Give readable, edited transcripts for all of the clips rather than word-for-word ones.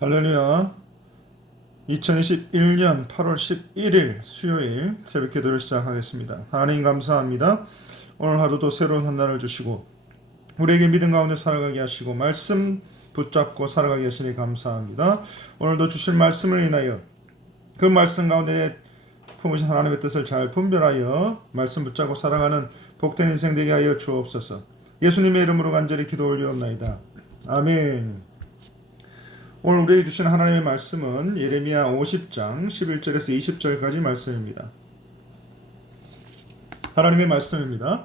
할렐루야. 2021년 8월 11일 수요일 새벽 기도를 시작하겠습니다. 하나님 감사합니다. 오늘 하루도 새로운 한 날을 주시고 우리에게 믿음 가운데 살아가게 하시고 말씀 붙잡고 살아가게 하시니 감사합니다. 오늘도 주실 말씀을 인하여 그 말씀 가운데 품으신 하나님의 뜻을 잘 분별하여 말씀 붙잡고 살아가는 복된 인생 되게 하여 주옵소서. 예수님의 이름으로 간절히 기도 올리옵나이다. 아멘. 오늘 우리에게 주신 하나님의 말씀은 예레미야 50장 11절에서 20절까지 말씀입니다. 하나님의 말씀입니다.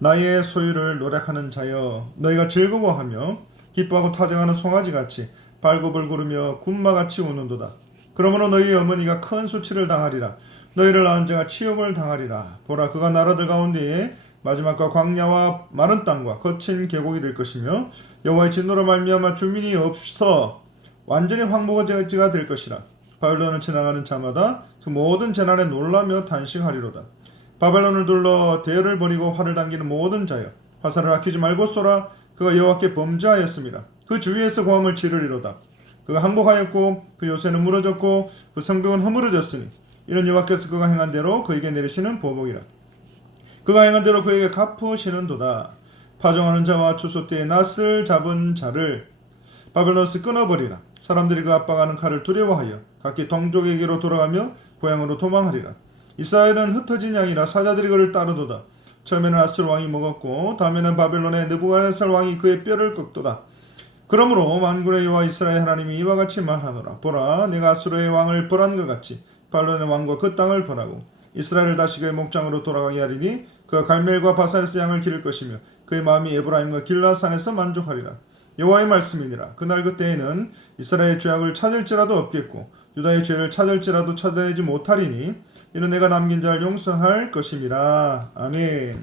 나의 소유를 노력하는 자여, 너희가 즐거워하며 기뻐하고 타정하는 송아지같이 발굽을 군마같이 우는도다. 그러므로 너희 어머니가 큰 수치를 당하리라. 너희를 낳은 자가 치욕을 당하리라. 보라, 그가 나라들 가운데에 마지막과 광야와 마른 땅과 거친 계곡이 될 것이며 여호와의 진노로 말미암아 주민이 없어 완전히 황무지가 될 것이라. 바벨론을 지나가는 자마다 그 모든 재난에 놀라며 단식하리로다. 바벨론을 둘러 대열을 벌이고 활을 당기는 모든 자여, 화살을 아끼지 말고 쏘라. 그가 여호와께 범죄하였습니다. 그 주위에서 고함을 지르리로다. 그가 항복하였고 그 요새는 무너졌고 그 성벽은 허물어졌으니 이는 여호와께서 그가 행한 대로 그에게 내리시는 보복이라. 그가 행한 대로 그에게 갚으시는도다. 파종하는 자와 추수 때에 낫을 잡은 자를 바벨론에서 끊어버리라. 사람들이 그 압박하는 칼을 두려워하여 각기 동족에게로 돌아가며 고향으로 도망하리라. 이스라엘은 흩어진 양이라 사자들이 그를 따르도다. 처음에는 아스루 왕이 먹었고 다음에는 바벨론의 느부갓네살 왕이 그의 뼈를 꺾도다. 그러므로 만군의 여호와 이스라엘 하나님이 이와 같이 말하노라. 보라, 내가 아스루의 왕을 벌한 것 같이 바벨론의 왕과 그 땅을 벌하고 이스라엘을 다시 그의 목장으로 돌아가게 하리니 그가 갈멜과 바산에서 양을 기를 것이며 그의 마음이 에브라임과 길라산에서 만족하리라. 여호와의 말씀이니라. 그날 그때에는 이스라엘의 죄악을 찾을지라도 없겠고 유다의 죄를 찾을지라도 찾아내지 못하리니 이는 내가 남긴 자를 용서할 것임이라. 아멘.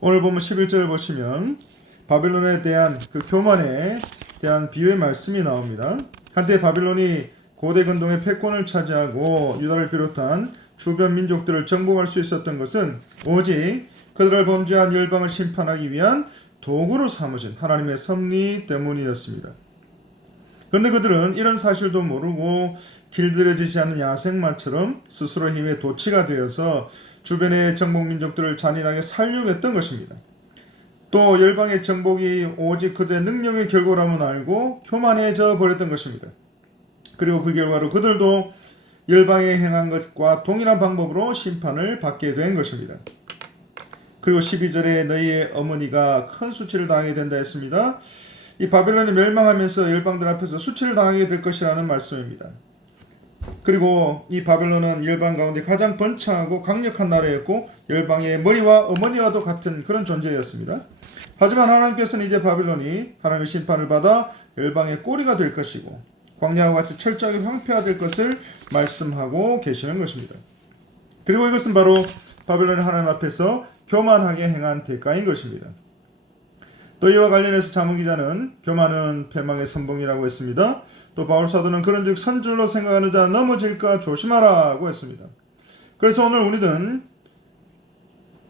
오늘 보면 11절 보시면 바벨론에 대한 그 교만에 대한 비유의 말씀이 나옵니다. 한때 바벨론이 고대 근동의 패권을 차지하고 유다를 비롯한 주변 민족들을 정복할 수 있었던 것은 오직 그들을 범죄한 열방을 심판하기 위한 도구로 삼으신 하나님의 섭리 때문이었습니다. 그런데 그들은 이런 사실도 모르고 길들여지지 않는 야생마처럼 스스로 힘의 도치가 되어서 주변의 정복 민족들을 잔인하게 살육했던 것입니다. 또 열방의 정복이 오직 그들의 능력의 결과라면 알고 교만해져 버렸던 것입니다. 그리고 그 결과로 그들도 열방에 행한 것과 동일한 방법으로 심판을 받게 된 것입니다. 그리고 12절에 너희의 어머니가 큰 수치를 당하게 된다 했습니다. 이 바벨론이 멸망하면서 열방들 앞에서 수치를 당하게 될 것이라는 말씀입니다. 그리고 이 바벨론은 열방 가운데 가장 번창하고 강력한 나라였고 열방의 머리와 어머니와도 같은 그런 존재였습니다. 하지만 하나님께서는 이제 바벨론이 하나님의 심판을 받아 열방의 꼬리가 될 것이고 광야와 같이 철저하게 황폐화될 것을 말씀하고 계시는 것입니다. 그리고 이것은 바로 바벨론이 하나님 앞에서 교만하게 행한 대가인 것입니다. 또 이와 관련해서 자문 기자는 교만은 패망의 선봉이라고 했습니다. 또 바울 사도는 그런즉 선줄로 생각하는 자 넘어질까 조심하라고 했습니다. 그래서 오늘 우리는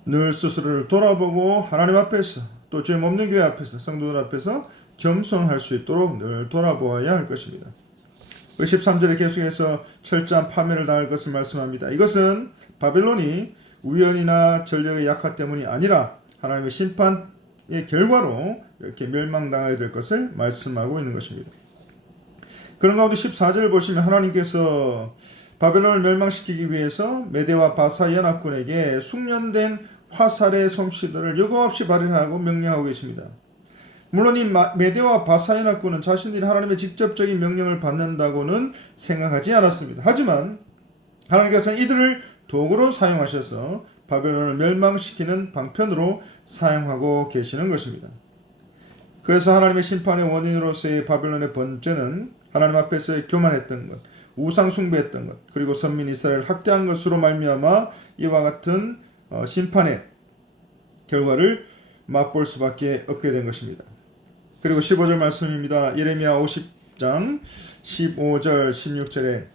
늘 스스로를 돌아보고 하나님 앞에서 또 죄 없는 교회 앞에서 성도들 앞에서 겸손할 수 있도록 늘 돌아보아야 할 것입니다. 13절에 계속해서 철저한 파멸을 당할 것을 말씀합니다. 이것은 바벨론이 우연이나 전력의 약화 때문이 아니라 하나님의 심판의 결과로 이렇게 멸망당하게 될 것을 말씀하고 있는 것입니다. 그런 가운데 14절을 보시면 하나님께서 바벨론을 멸망시키기 위해서 메대와 바사 연합군에게 숙련된 화살의 솜씨들을 여과없이 발휘하고 명령하고 계십니다. 물론 이 메대와 바사 연합군은 자신들이 하나님의 직접적인 명령을 받는다고는 생각하지 않았습니다. 하지만 하나님께서는 이들을 도구로 사용하셔서 바벨론을 멸망시키는 방편으로 사용하고 계시는 것입니다. 그래서 하나님의 심판의 원인으로서의 바벨론의 번제는 하나님 앞에서 교만했던 것, 우상 숭배했던 것, 그리고 선민 이스라엘을 학대한 것으로 말미암아 이와 같은 심판의 결과를 맛볼 수밖에 없게 된 것입니다. 그리고 15절 말씀입니다. 예레미야 50장 15절 16절에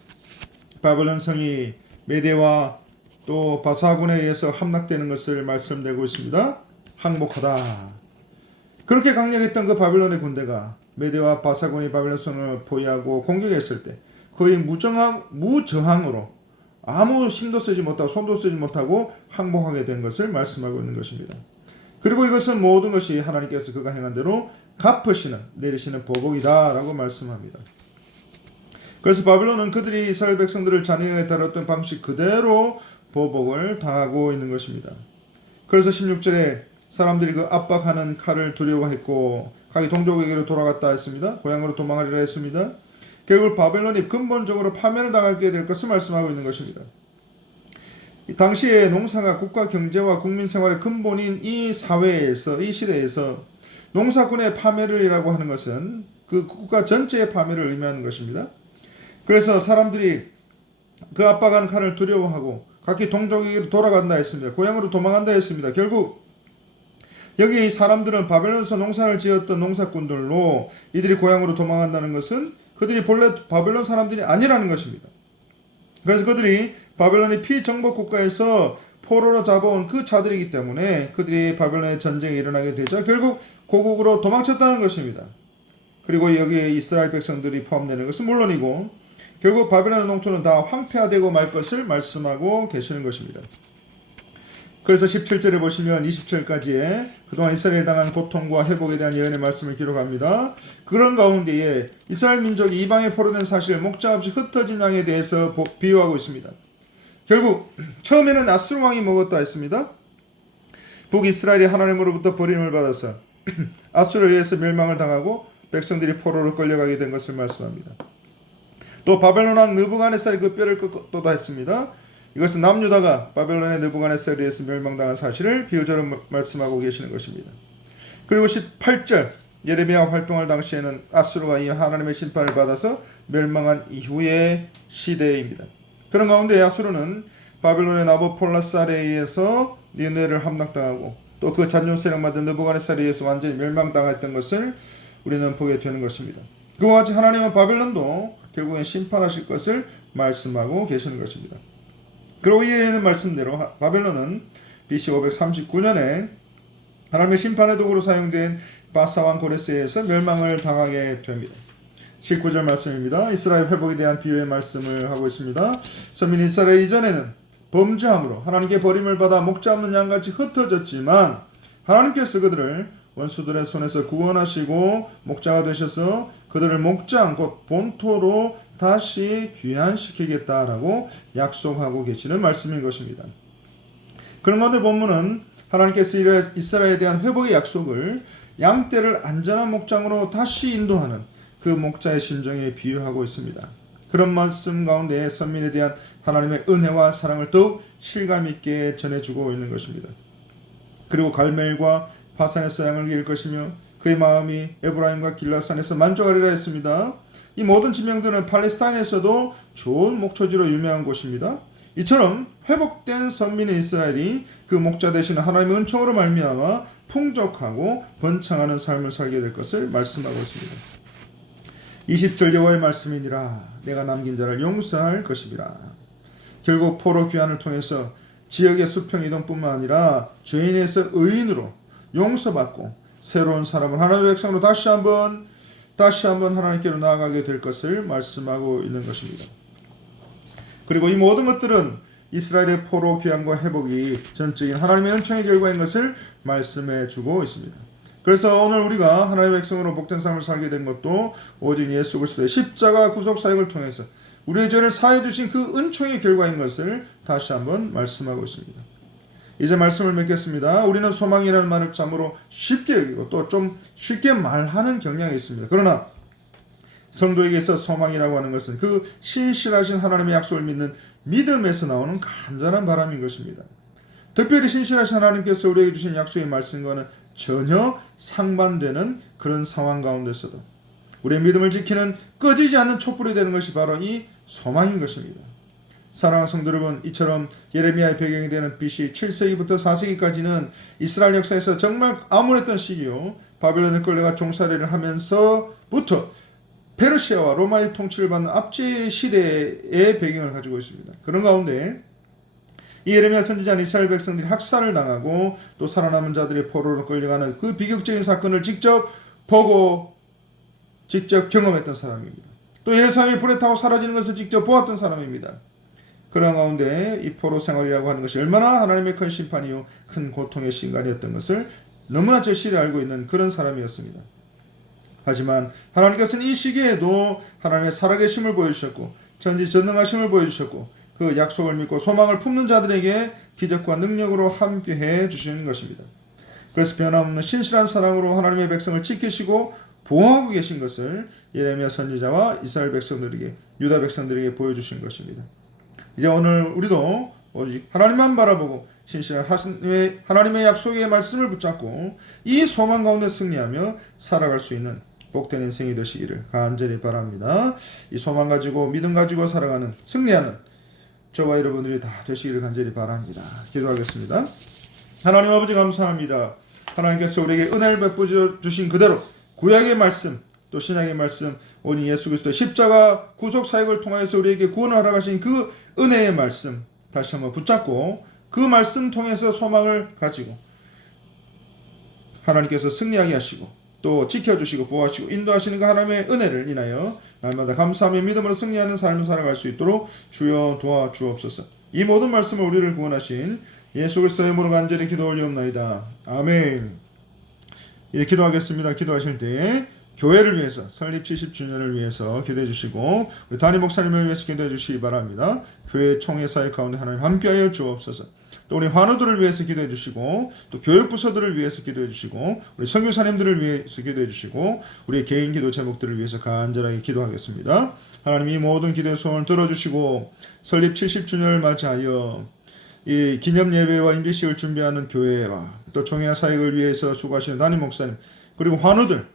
바벨론 성이 메대와 또 바사군에 의해서 함락되는 것을 말씀되고 있습니다. 항복하다. 그렇게 강력했던 그 바벨론의 군대가 메대와 바사군이 바벨론 성을 포위하고 공격했을 때 거의 무저항으로 아무 힘도 쓰지 못하고 손도 쓰지 못하고 항복하게 된 것을 말씀하고 있는 것입니다. 그리고 이것은 모든 것이 하나님께서 그가 행한 대로 갚으시는 내리시는 보복이다라고 말씀합니다. 그래서 바벨론은 그들이 이스라엘 백성들을 잔인하게 다뤘던 방식 그대로 보복을 당하고 있는 것입니다. 그래서 16절에 사람들이 그 압박하는 칼을 두려워했고 각이 동족에게로 돌아갔다 했습니다. 고향으로 도망하리라 했습니다. 결국 바벨론이 근본적으로 파멸을 당하게 될 것을 말씀하고 있는 것입니다. 당시에 농사가 국가 경제와 국민 생활의 근본인 이 사회에서 이 시대에서 농사꾼의 파멸이라고 하는 것은 그 국가 전체의 파멸을 의미하는 것입니다. 그래서 사람들이 그 압박하는 칼을 두려워하고 각기 동족에게로 돌아간다 했습니다. 고향으로 도망간다 했습니다. 결국 여기 사람들은 바벨론에서 농사를 지었던 농사꾼들로 이들이 고향으로 도망간다는 것은 그들이 본래 바벨론 사람들이 아니라는 것입니다. 그래서 그들이 바벨론의 피정복 국가에서 포로로 잡아온 그 자들이기 때문에 그들이 바벨론의 전쟁이 일어나게 되자 결국 고국으로 도망쳤다는 것입니다. 그리고 여기에 이스라엘 백성들이 포함되는 것은 물론이고 결국 바벨론의 농토는 다 황폐화되고 말 것을 말씀하고 계시는 것입니다. 그래서 17절에 보시면 20절까지의 그동안 이스라엘이 당한 고통과 회복에 대한 예언의 말씀을 기록합니다. 그런 가운데에 이스라엘 민족이 이방에 포로된 사실, 목자 없이 흩어진 양에 대해서 비유하고 있습니다. 결국 처음에는 아수르 왕이 먹었다 했습니다. 북이스라엘이 하나님으로부터 버림을 받아서 아수르에 의해서 멸망을 당하고 백성들이 포로로 끌려가게 된 것을 말씀합니다. 또 바벨론 왕 느부갓네살이 그 뼈를 꺾었다 했습니다. 이것은 남유다가 바벨론의 느부갓네살에 의해서 멸망당한 사실을 비유적으로 말씀하고 계시는 것입니다. 그리고 18절 예레미야 활동할 당시에는 아수르가 이 하나님의 심판을 받아서 멸망한 이후의 시대입니다. 그런 가운데 아수르는 바벨론의 나부콜라살에 의해서 니느웨를 함락당하고 또 그 잔존 세력 만든 느부갓네살에 의해서 완전히 멸망당했던 것을 우리는 보게 되는 것입니다. 그와 같이 하나님은 바벨론도 결국엔 심판하실 것을 말씀하고 계시는 것입니다. 그리고 이에는 말씀대로 바벨론은 BC 539년에 하나님의 심판의 도구로 사용된 바사왕 고레스에 의해서 멸망을 당하게 됩니다. 19절 말씀입니다. 이스라엘 회복에 대한 비유의 말씀을 하고 있습니다. 선민 이스라엘 이전에는 범죄함으로 하나님께 버림을 받아 목자 없는 양같이 흩어졌지만 하나님께서 그들을 원수들의 손에서 구원하시고 목자가 되셔서 그들을 목장 곧 본토로 다시 귀환시키겠다라고 약속하고 계시는 말씀인 것입니다. 그런 가운데 본문은 하나님께서 이스라엘에 대한 회복의 약속을 양떼를 안전한 목장으로 다시 인도하는 그 목자의 심정에 비유하고 있습니다. 그런 말씀 가운데 선민에 대한 하나님의 은혜와 사랑을 더욱 실감 있게 전해주고 있는 것입니다. 그리고 갈멜과 바산에서 양을 기를 것이며 그의 마음이 에브라임과 길라산에서 만족하리라 했습니다. 이 모든 지명들은 팔레스타인에서도 좋은 목초지로 유명한 곳입니다. 이처럼 회복된 선민의 이스라엘이 그 목자 되시는 하나님의 은총으로 말미암아 풍족하고 번창하는 삶을 살게 될 것을 말씀하고 있습니다. 20절 여호와의 말씀이니라 내가 남긴 자를 용서할 것이니라. 결국 포로 귀환을 통해서 지역의 수평 이동뿐만 아니라 죄인에서 의인으로 용서받고 새로운 사람을 하나님의 백성으로 다시 한번 하나님께로 나아가게 될 것을 말씀하고 있는 것입니다. 그리고 이 모든 것들은 이스라엘의 포로 귀환과 회복이 전적인 하나님의 은총의 결과인 것을 말씀해 주고 있습니다. 그래서 오늘 우리가 하나님의 백성으로 복된 삶을 살게 된 것도 오직 예수 그리스도의 십자가 구속 사역을 통해서 우리의 죄를 사해 주신 그 은총의 결과인 것을 다시 한번 말씀하고 있습니다. 이제 말씀을 맺겠습니다. 우리는 소망이라는 말을 참으로 쉽게 여기고 또 좀 쉽게 말하는 경향이 있습니다. 그러나 성도에게 있어 소망이라고 하는 것은 그 신실하신 하나님의 약속을 믿는 믿음에서 나오는 간절한 바람인 것입니다. 특별히 신실하신 하나님께서 우리에게 주신 약속의 말씀과는 전혀 상반되는 그런 상황 가운데서도 우리의 믿음을 지키는 꺼지지 않는 촛불이 되는 것이 바로 이 소망인 것입니다. 사랑하는 성도 여러분, 이처럼 예레미야의 배경이 되는 BC 7세기부터 4세기까지는 이스라엘 역사에서 정말 암울했던 시기요. 바벨론에 끌려가 종살이를 하면서부터 페르시아와 로마의 통치를 받는 압제 시대의 배경을 가지고 있습니다. 그런 가운데 이 예레미야 선지자는 이스라엘 백성들이 학살을 당하고 또 살아남은 자들이 포로로 끌려가는 그 비극적인 사건을 직접 보고 직접 경험했던 사람입니다. 또 예루살렘이 불에 타고 사라지는 것을 직접 보았던 사람입니다. 그런 가운데 이 포로 생활이라고 하는 것이 얼마나 하나님의 큰 심판이요 큰 고통의 시간이었던 것을 너무나 절실히 알고 있는 그런 사람이었습니다. 하지만 하나님께서는 이 시기에도 하나님의 살아계심을 보여주셨고 전지전능하심을 보여주셨고 그 약속을 믿고 소망을 품는 자들에게 기적과 능력으로 함께해 주시는 것입니다. 그래서 변함없는 신실한 사랑으로 하나님의 백성을 지키시고 보호하고 계신 것을 예레미야 선지자와 이스라엘 백성들에게 유다 백성들에게 보여주신 것입니다. 이제 오늘 우리도 오직 하나님만 바라보고 신실한 하나님의 약속의 말씀을 붙잡고 이 소망 가운데 승리하며 살아갈 수 있는 복된 인생이 되시기를 간절히 바랍니다. 이 소망 가지고 믿음 가지고 살아가는 승리하는 저와 여러분들이 다 되시기를 간절히 바랍니다. 기도하겠습니다. 하나님 아버지 감사합니다. 하나님께서 우리에게 은혜를 베풀어 주신 그대로 구약의 말씀 또 신약의 말씀 오니 예수 그리스도의 십자가 구속 사역을 통하여서 우리에게 구원을 허락하신 그 은혜의 말씀 다시 한번 붙잡고 그 말씀 통해서 소망을 가지고 하나님께서 승리하게 하시고 또 지켜주시고 보호하시고 인도하시는 그 하나님의 은혜를 인하여 날마다 감사하며 믿음으로 승리하는 삶을 살아갈 수 있도록 주여 도와주옵소서. 이 모든 말씀을 우리를 구원하신 예수 그리스도의 이름으로 간절히 기도 올리옵나이다. 아멘. 예, 기도하겠습니다. 기도하실 때 교회를 위해서 설립 70주년을 위해서 기도해 주시고 우리 담임 목사님을 위해서 기도해 주시기 바랍니다. 교회 총회 사역 가운데 하나님 함께하여 주옵소서. 또 우리 환우들을 위해서 기도해 주시고 또 교육부서들을 위해서 기도해 주시고 우리 선교사님들을 위해서 기도해 주시고 우리 개인 기도 제목들을 위해서 간절하게 기도하겠습니다. 하나님 이 모든 기도의 소원을 들어주시고 설립 70주년을 맞이하여 이 기념 예배와 임재식을 준비하는 교회와 또 총회 사역을 위해서 수고하시는 담임 목사님 그리고 환우들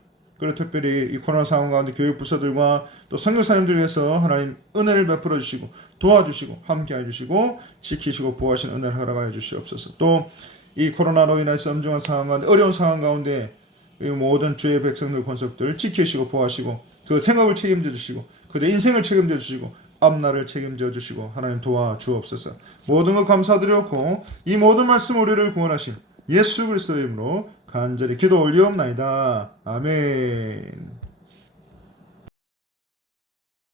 그리고 특별히 이 코로나 상황 가운데 교육 부서들과 또 선교사님들 위해서 하나님 은혜를 베풀어 주시고 도와주시고 함께해 주시고 지키시고 보호하시는 은혜를 허락하여 주시옵소서. 또 이 코로나로 인해서 엄중한 상황 가운데 어려운 상황 가운데 이 모든 주의 백성들 권속들 지키시고 보호하시고 그 생업을 책임져 주시고 그들의 인생을 책임져 주시고 앞날을 책임져 주시고 하나님 도와주옵소서. 모든 것 감사드렸고 이 모든 말씀 우리를 구원하신 예수 그리스도의 이름으로 간절히 기도 올리옵나이다. 아멘.